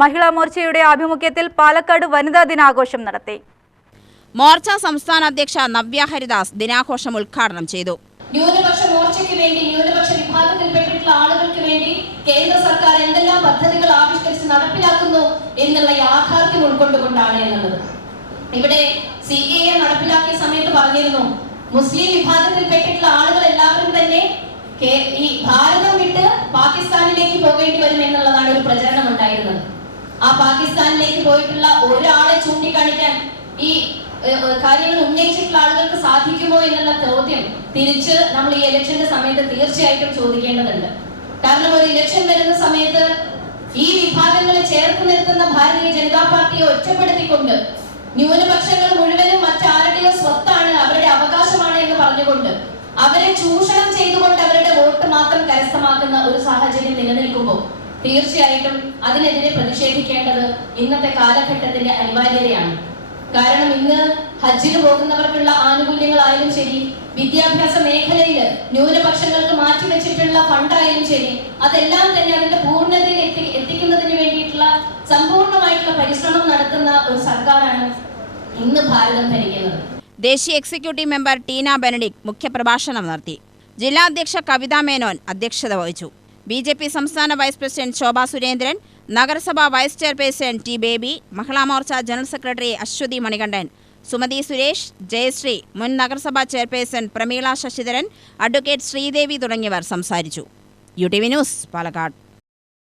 മഹിളാ മോർച്ചയുടെ ആഭിമുഖ്യത്തിൽ പാലക്കാട് വനിതാ ദിനാഘോഷം നടത്തി. മോർച്ച സംസ്ഥാന അധ്യക്ഷ നവ്യ ഹരിദാസ് ദിനാഘോഷം ഉദ്ഘാടനം ചെയ്തു. ന്യൂനപക്ഷ മോർച്ചയ്ക്ക് വേണ്ടി, ന്യൂനപക്ഷ വിഭാഗത്തിൽപ്പെട്ടിട്ടുള്ള ആളുകൾക്ക് വേണ്ടി കേന്ദ്ര സർക്കാർ എന്തെല്ലാം പദ്ധതികൾ ആവിഷ്കരിച്ച് നടപ്പിലാക്കുന്നു എന്നുള്ള യാഥാർത്ഥ്യം ഉൾക്കൊണ്ടുകൊണ്ടാണ് എന്നുള്ളത്. ഇവിടെ CAA നടപ്പിലാക്കിയ സമയത്ത് പറഞ്ഞിരുന്നു, മുസ്ലിം വിഭാഗത്തിൽപ്പെട്ടിട്ടുള്ള ആളുകൾ എല്ലാവരും തന്നെ ഈ ഭാരതം വിട്ട് പാകിസ്ഥാനിലേക്ക് പോകേണ്ടി വരും എന്നുള്ളതാണ് ഒരു പ്രചരണം ഉണ്ടായിരുന്നത്. ആ പാകിസ്ഥാനിലേക്ക് പോയിട്ടുള്ള ഒരാളെ ചൂണ്ടിക്കാണിക്കാൻ ഈ കാര്യങ്ങൾ ഉന്നയിച്ചിട്ടുള്ള ആളുകൾക്ക് സാധിക്കുമോ എന്നുള്ള ചോദ്യം തിരിച്ച് നമ്മൾ ഈ ഇലക്ഷന്റെ സമയത്ത് തീർച്ചയായിട്ടും ചോദിക്കേണ്ടതുണ്ട്. കാരണം ഒരു ഇലക്ഷൻ വരുന്ന സമയത്ത് ഈ വിഭാഗങ്ങളെ ചേർത്ത് നിർത്തുന്ന ഭാരതീയ ജനതാ പാർട്ടിയെ ഒറ്റപ്പെടുത്തിക്കൊണ്ട് ന്യൂനപക്ഷങ്ങൾ മുഴുവനും മറ്റാരുടെയോ സ്വത്താണ്, അവരുടെ അവകാശമാണ് എന്ന് പറഞ്ഞുകൊണ്ട് അവരെ ചൂഷണം ചെയ്തുകൊണ്ട് അവരുടെ വോട്ട് മാത്രം കരസ്ഥമാക്കുന്ന ഒരു സാഹചര്യം നിലനിൽക്കുമ്പോൾ തീർച്ചയായിട്ടും അതിനെതിരെ പ്രതിഷേധിക്കേണ്ടത് ഇന്നത്തെ കാലഘട്ടത്തിന്റെ അനിവാര്യതയാണ്. കാരണം ഇന്ന് ഹജ്ജിന് പോകുന്നവർക്കുള്ള ആനുകൂല്യങ്ങളായാലും ശരി, വിദ്യാഭ്യാസ മേഖലയിൽ ന്യൂനപക്ഷങ്ങൾക്ക് മാറ്റിവെച്ചിട്ടുള്ള ഫണ്ടായാലും ശരി, അതെല്ലാം തന്നെ അതിന്റെ പൂർണ്ണതയിൽ എത്തിക്കുന്നതിന് വേണ്ടിയിട്ടുള്ള സമ്പൂർണ്ണമായിട്ടുള്ള പരിശ്രമം നടത്തുന്ന ഒരു സർക്കാരാണ് ഇന്ന് ഭാരതം ഭരിക്കുന്നത്. ദേശീയ എക്സിക്യൂട്ടീവ് മെമ്പർ ടീന ബെനഡിക് മുഖ്യപ്രഭാഷണം നടത്തി. ജില്ലാ അധ്യക്ഷ കവിത മേനോൻ അധ്യക്ഷത വഹിച്ചു. BJP സംസ്ഥാന വൈസ് പ്രസിഡന്റ് ശോഭ സുരേന്ദ്രൻ, നഗരസഭാ vice chairperson T. Baby, Mahila Morcha general secretary Aswathy Manikandan, Sumathi Suresh, Jayashree, മുൻ നഗരസഭാ ചെയർപേഴ്സൺ പ്രമീള ശശിധരൻ, അഡ്വക്കേറ്റ് ശ്രീദേവി തുടങ്ങിയവർ സംസാരിച്ചു. UTV news, Palakkad.